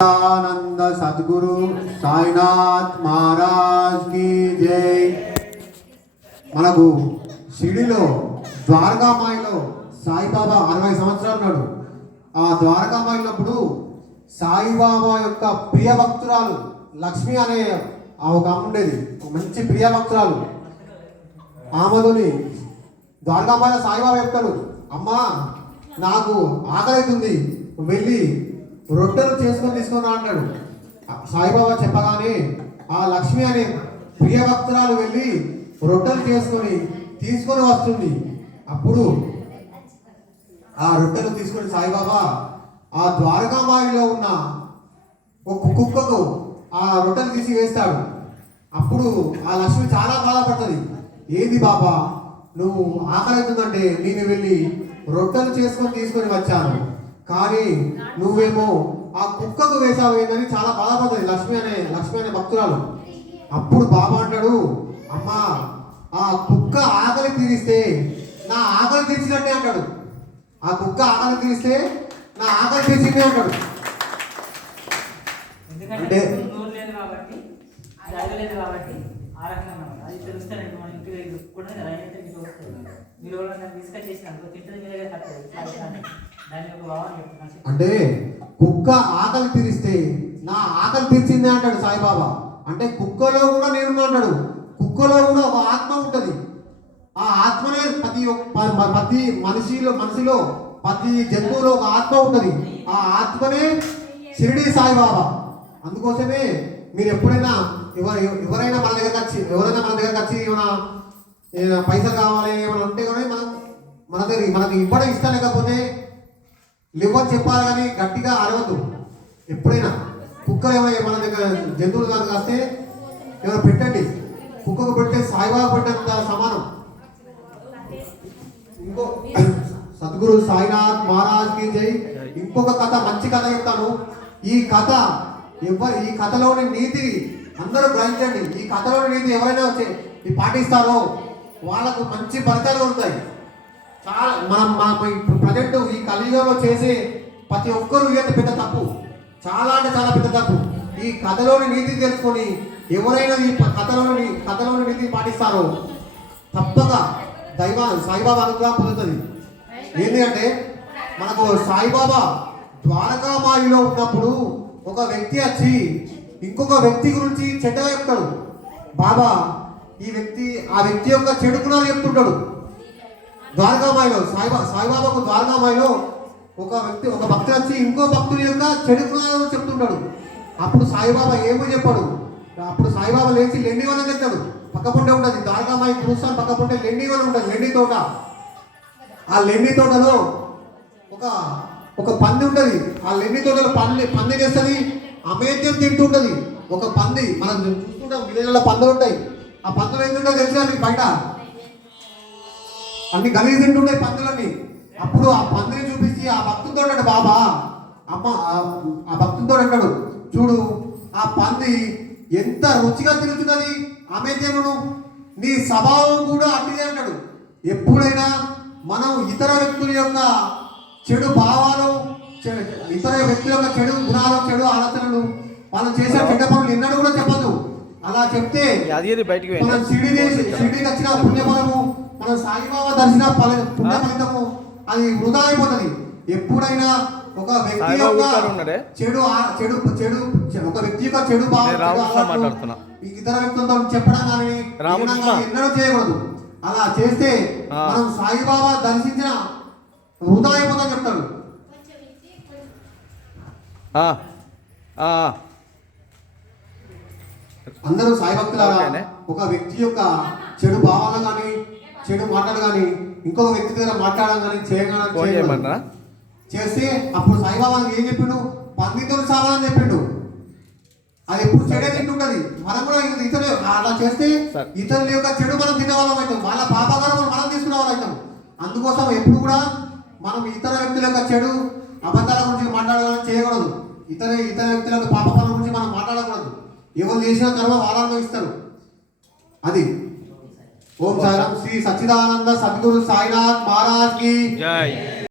आनंद सद्गुरु साईनाथ महाराज की जय। మనకు షిరిడిలో ద్వారకామాయిలో సాయిబాబా 60 సంవత్సరాలు ఉన్నాడు. ఆ ద్వారకామాయినప్పుడు సాయిబాబా యొక్క ప్రియ భక్తురాలు లక్ష్మి అనే ఒక అమ్మ ఉండేది, మంచి ప్రియ భక్తురాలు. ఆమెలోని ద్వారకామాయిలో సాయిబాబా చెప్తాడు, అమ్మా నాకు ఆకలి అవుతుంది, వెళ్ళి రొట్టెలు చేసుకొని తీసుకొని అంటాడు. సాయిబాబా చెప్పగానే ఆ లక్ష్మి అనే ప్రియ భక్తురాలు వెళ్ళి రొట్టెలు తీసుకొని వస్తుంది. అప్పుడు ఆ రొట్టెలు తీసుకొని సాయిబాబా ఆ ద్వారకామాయిలో ఉన్న ఒక కుక్కకు ఆ రొట్టెలు తీసి వేస్తాడు. అప్పుడు ఆ లక్ష్మి చాలా బాధపడుతుంది. ఏంది బాబా, నువ్వు ఆకలి అవుతుందంటే నేను వెళ్ళి రొట్టెలు తీసుకొని వచ్చాను, కానీ నువ్వేమో ఆ కుక్కకు వేసావు ఏందని చాలా బాధపడుతుంది లక్ష్మి అనే భక్తురాలు. అప్పుడు బాబా అంటాడు, అమ్మా ఆ కుక్క ఆకలి తీరిస్తే నా ఆకలి తీర్చినట్టే అంటాడు. ఆ కుక్క ఆకలి తీరిస్తే నా ఆకలి తీర్చిందే అంటాడు. అంటే అంటే కుక్క ఆకలి తీరిస్తే నా ఆకలి తీర్చిందే అంటాడు సాయిబాబా. అంటే కుక్కలో కూడా నేను అంటాడు, కుక్కలో కూడా ఒక ఆత్మ ఉంటుంది. ఆ ఆత్మనే ప్రతి మనిషిలో ప్రతి జంతువులో ఒక ఆత్మ ఉంటుంది. ఆ ఆత్మనే షిరిడి సాయిబాబా. అందుకోసమే మీరు ఎప్పుడైనా ఎవరైనా మన దగ్గరకు వచ్చి ఏమైనా పైసలు కావాలి ఏమైనా ఉంటే కానీ మనకి ఇవ్వడం ఇష్టం లేకపోతే లేవని చెప్పాలి, కానీ గట్టిగా అరవద్దు. ఎప్పుడైనా కుక్కలు ఏమైనా మన దగ్గర జంతువులు దానికి వస్తే ఏమైనా పెట్టండి. కుక్కకు పెడితే సాయిబాబా పెట్టినంత సమానం. ఇంకో సద్గురు సాయినాథ్ మహారాజ్ కి జై. ఇంకొక కథ, మంచి కథ చెప్తాను. ఈ కథలోని నీతి అందరూ గ్రహించండి. ఈ కథలోని నీతి ఎవరైనా పాటిస్తారో వాళ్ళకు మంచి ఫలితాలు ఉంటాయి. చాలా ప్రజెంట్ ఈ కలియుగంలో చేసే ప్రతి ఒక్కరూ ఎంత పెద్ద తప్పు, చాలా అంటే చాలా పెద్ద తప్పు. ఈ కథలోని నీతి తెలుసుకొని ఎవరైనా ఈ కథలోని నీతి పాటిస్తారో తప్పక సాయిబాబా అనుగ్రహం పొందుతుంది. ఏంటి అంటే మనకు సాయిబాబా ద్వారకామాయిలో ఉన్నప్పుడు ఒక వ్యక్తి వచ్చి ఇంకొక వ్యక్తి గురించి చెడ్డగా చెప్తాడు. బాబా ఆ వ్యక్తి యొక్క చెడు గుణాలు చెప్తుంటాడు. ద్వారకామాయిలో సాయిబాబాకు ద్వారకామాయిలో ఒక భక్తుడు వచ్చి ఇంకో భక్తుడి యొక్క చెడు గుణాలు చెప్తుంటాడు. అప్పుడు సాయిబాబా ఏమో చెప్పాడు. అప్పుడు సాయిబాబా లేచి లెండివనం వెళ్తాడు. పక్కపుంటే ఉంటుంది ద్వారకామాయి చూస్తాను, పక్కపుంటే లెండివనం ఉంటుంది, లెండి తోట. ఆ లెండి తోటలో ఒక పంది ఉంటుంది. ఆ లెండి తోటలో పంది చేస్తుంది, అమేద్యం తింటుంటది. ఒక పంది మనం చూస్తుంటాం, విలేజ్లో పందులు ఉంటాయి. ఆ పందులు ఏంటంటే తెలుసా మీకు, బయట అన్ని గలీజ్ తింటుంటాయి పందులన్నీ. అప్పుడు ఆ పందిని చూపించి ఆ భక్తుతో అంటాడు, బాబా అమ్మ ఆ భక్తుతో అంటాడు, చూడు ఆ పంది ఎంత రుచిగా తిరుగుతున్నది, అమేద్యమును నీ స్వభావం కూడా అట్టిదే అంటాడు. ఎప్పుడైనా మనం ఇతర వ్యక్తుల యొక్క చెడు భావాలు, ఇతర వ్యక్తుల యొక్క చెడు గుణాలు, చెడు ఆలోచనలు, మనం చేసే చెడ్డ పనులు ఎన్నడూ కూడా చెప్పదు. అలా చెప్తే మనం షిరిడికి వచ్చిన పుణ్యఫలము, మన సాయిబాబా దర్శన పుణ్య ఫలితము అది వృధా అయిపోతుంది. ఎప్పుడైనా ఒక వ్యక్తి యొక్క చెడు భావం ఇతర వ్యక్తులతో చెప్పడం కానీ ఎన్నడూ చేయకూడదు. అలా చేస్తే మనం సాయిబాబా దర్శించిన వృధా అయిపోతాం చెప్తాడు. అందరూ సాయి భక్తులారా, ఒక వ్యక్తి యొక్క చెడు భావాలు కానీ చెడు మాటలు కానీ ఇంకొక వ్యక్తి దగ్గర మాట్లాడడం కానీ చేస్తే అప్పుడు సాయిబాబా ఏం చెప్పిండు, పందితో సావాలని చెప్పిండు. అది ఎప్పుడు చెడే తింటుంటది. మనం కూడా ఇతరులు అలా చేస్తే ఇతరుల యొక్క చెడు మనం తినేవాళ్ళం అవుతాం, వాళ్ళ పాపకారం మనం తీసుకునే వాళ్ళం అవుతాం. అందుకోసం ఎప్పుడు కూడా మనం ఇతర వ్యక్తుల యొక్క చెడు అబద్ధాల గురించి మాట్లాడాలని చేయకూడదు. ఇతర వ్యక్తుల యొక్క పాపకాల గురించి మనం మాట్లాడకూడదు. ఎవరు చేసిన తర్వాత వాళ్ళను ఇస్తారు. అది ఓం సాయిరామ్. శ్రీ సచ్చిదానంద సద్గురు సాయినాథ్ మహారాజ్ కి జై.